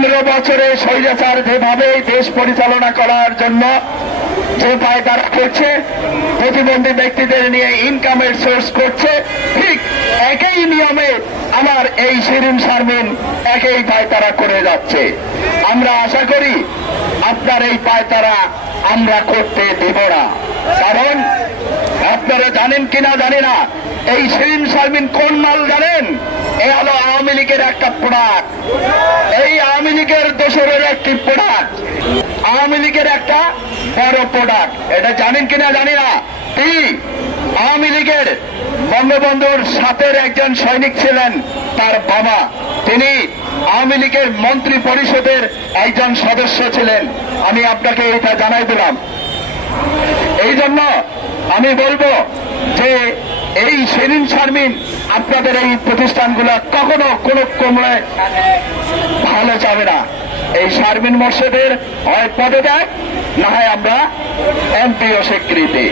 পনেরো বছরে স্বৈরাচার যেভাবে দেশ পরিচালনা করার জন্য যে পায়তারা করছে, প্রতিবন্ধী ব্যক্তিদের নিয়ে ইনকামের সোর্স করছে, ঠিক একই নিয়মে আমার এই শিরিন শারমিন একই পায়তারা করে যাচ্ছে। আমরা আশা করি আপনার এই পায়তারা আমরা করতে দেব না। কারণ আপনারা জানেন কিনা জানি না, এই শিরিন শারমিন কোন মাল জানেন? এ হলো আওয়ামী লীগের একটা প্রোডাক্ট। এই আওয়ামী লীগের দোসরের একটি প্রোডাক্ট। আওয়ামী লীগের একটা বড় প্রোডাক্ট। এটা জানেন কিনা জানি না। আওয়ামী লীগের বঙ্গবন্ধুর সাথের একজন সৈনিক ছিলেন তার বাবা। তিনি আওয়ামী লীগের মন্ত্রী পরিষদের একজন সদস্য ছিলেন। আমি আপনাকে এটা জানাই দিলাম। এই জন্য আমি বলব যে এই সেরিন শারমিন, আপনাদের এই প্রতিষ্ঠানগুলো কখনো কোনো কমলায় ভালো যাবে না। এই শারমিন মর্শেদের হয় পদত্যাগ, না হয় আমরা এমপিও স্বীকৃতি।